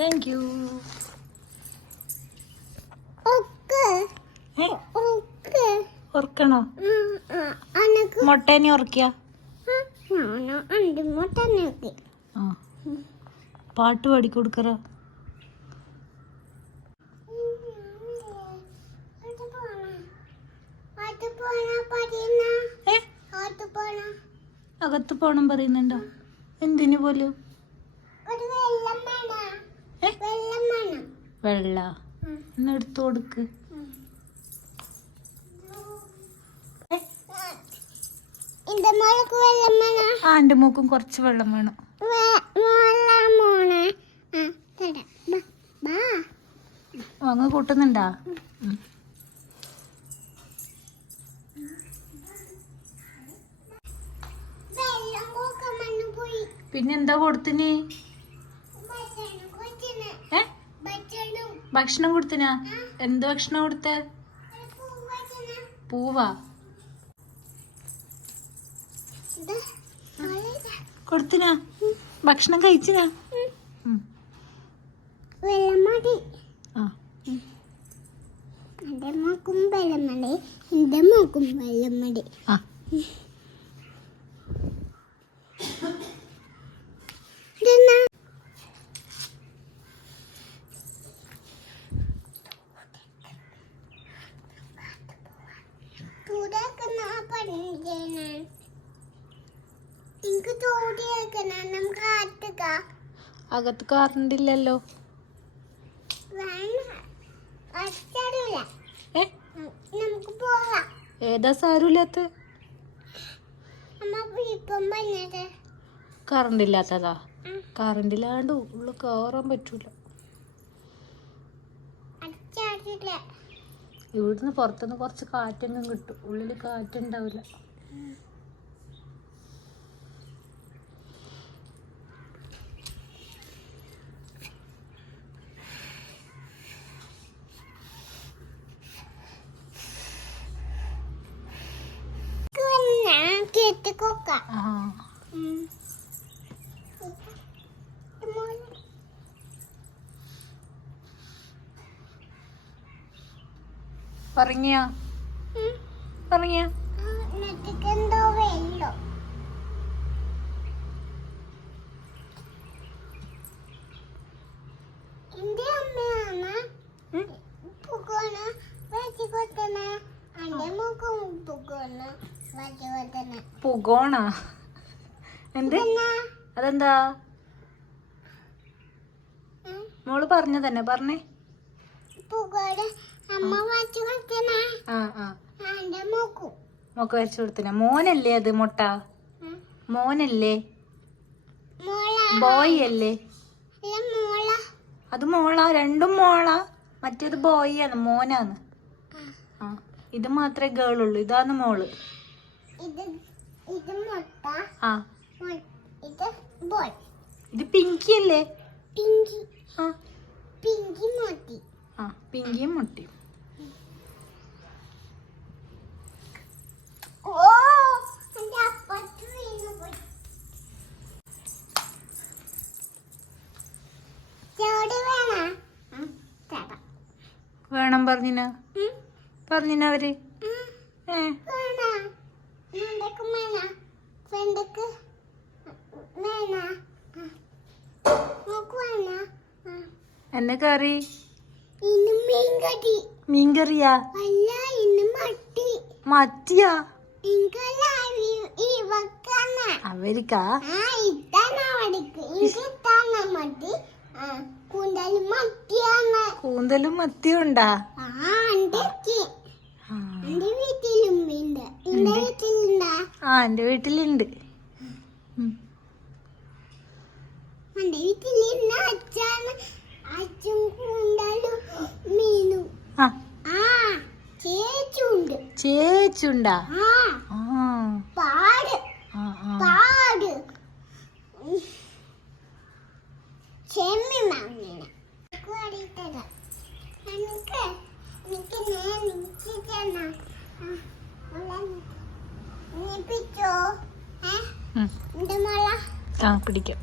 Thank you. ഉറക്കണോ? മുട്ടേനെ ഉറക്കിയ പാട്ട് പാടിക്കൊടുക്കറ. അകത്ത് പോണം പറയുന്നുണ്ടോ? എന്തിനു പോലും? വെള്ള ഒന്ന് എടുത്തു കൊടുക്ക്. എന്റെ മൂക്കും കുറച്ച് വെള്ളം വേണം. അങ്ങ് കൂട്ടുന്നുണ്ടാ? പിന്നെന്താ കൊടുത്തിനി? ഭക്ഷണം കൊടുത്തിനാ? എന്ത് ഭക്ഷണം കൊടുത്തേ? പൂവാ കൊടുത്തിനാ? ഭക്ഷണം കഴിച്ചിനാ? അകത്ത് കാറുണ്ടില്ലല്ലോ. ഏതാ സാരൂല്ലാത്ത? കറണ്ടില്ലാത്തതാ? കറണ്ടില്ലാണ്ട് ഉള്ളു കയറാൻ പറ്റൂല. ഇവിടുന്ന് പുറത്തുനിന്ന് കുറച്ച് കാറ്റെങ്കിലും കിട്ടും, ഉള്ളിൽ കാറ്റുണ്ടാവില്ല. പറഞ്ഞിയാ? പറഞ്ഞിയാ? പുകോണ? എന്ത്? അതെന്താ? മോള് പറഞ്ഞ തന്നെ പറഞ്ഞേ. മോക്ക് വരച്ചു കൊടുത്തിന? മോനല്ലേ അത്? മുട്ട മോനല്ലേ? ബോയ് അല്ലേ? അത് മോളാ? രണ്ടും മോളാ? മറ്റേത് ബോയ് ആണ്, മോനാണ്. ആ, ഇത് മാത്രമേ ഗേളുള്ളൂ. ഇതാണ് മോള്. ആ, ഇത് പിങ്കി അല്ലേ? ആ, പിങ്കിയും മുട്ടിയും. വേണം പറഞ്ഞിന? പറഞ്ഞിന അവര്? എന്നെ കറി? മീൻകറിയാ? മത്തിയാ? അവർക്കാ? കൂന്തലും മത്തിയും ഉണ്ടാ? ആ, എന്റെ വീട്ടിലുണ്ട്. ചേച്ചുണ്ടാ? പിടിക്കാം.